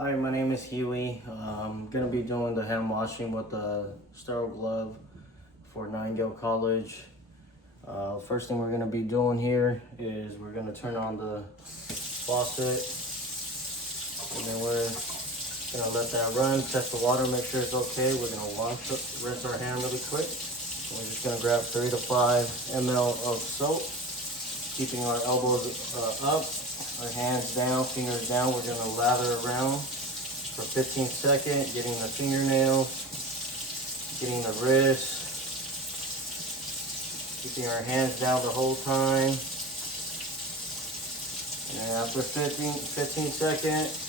Hi, my name is Huey. I'm going to be doing the hand washing with the sterile glove for Nightingale College. First thing we're going to be doing here is we're going to turn on the faucet, and then we're going to let that run, test the water, make sure it's okay. We're going to rinse our hand really quick. We're just going to grab 3 to 5 ml of soap, keeping our elbows up, our hands down, fingers down. We're going to lather around for 15 seconds, getting the fingernails, getting the wrist, keeping our hands down the whole time. And after 15 seconds,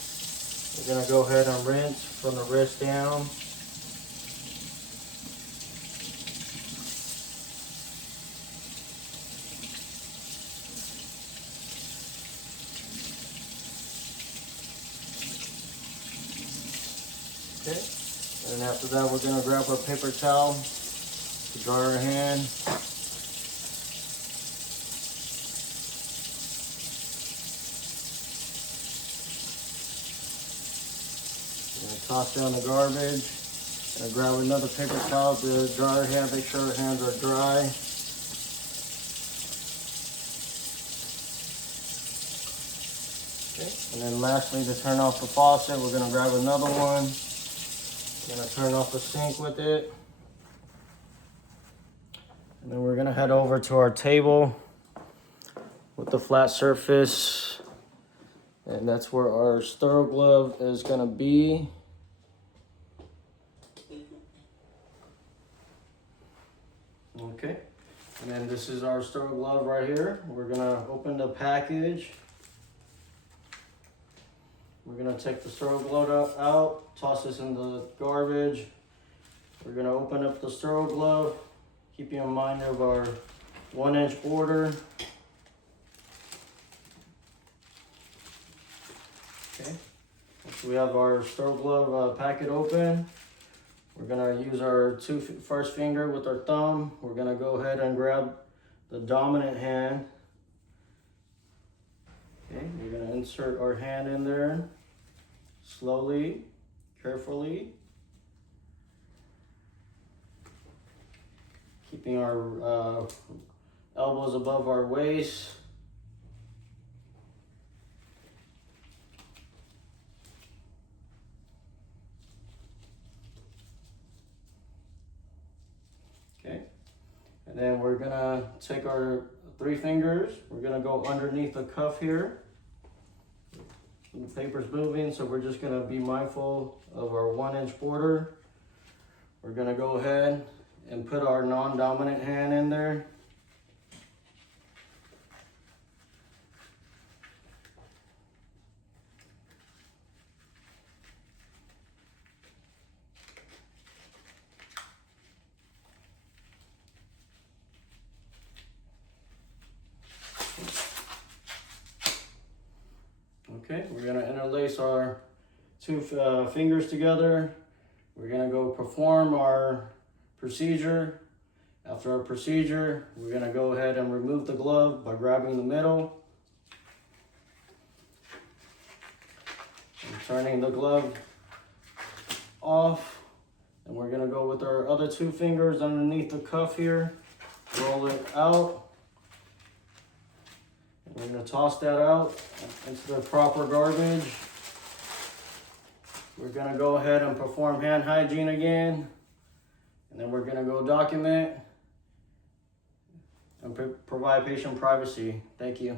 we're going to go ahead and rinse from the wrist down. Okay, and after that we're going to grab our paper towel to dry our hand. We're going to toss down the garbage and grab another paper towel to dry our hand, make sure our hands are dry. Okay, and then lastly, to turn off the faucet, we're going to grab another one. We're going to turn off the sink with it. And then we're going to head over to our table with the flat surface. And that's where our sterile glove is going to be. Okay. And then this is our sterile glove right here. We're going to open the package. We're going to take the sterile glove out, toss this in the garbage. We're going to open up the sterile glove, keeping in mind of our 1-inch border. Okay, so we have our sterile glove packet open. We're going to use our first finger with our thumb. We're going to go ahead and grab the dominant hand. Okay, we're going to insert our hand in there. Slowly, carefully, keeping our elbows above our waist. Okay, and then we're gonna take our 3 fingers. We're gonna go underneath the cuff here. The paper's moving, so we're just going to be mindful of our 1-inch border. We're going to go ahead and put our non-dominant hand in there. Okay, we're going to interlace our 2 fingers together. We're going to go perform our procedure. After our procedure, we're going to go ahead and remove the glove by grabbing the middle and turning the glove off. And we're going to go with our other 2 fingers underneath the cuff here, roll it out. We're going to toss that out into the proper garbage. We're going to go ahead and perform hand hygiene again. And then we're going to go document and provide patient privacy. Thank you.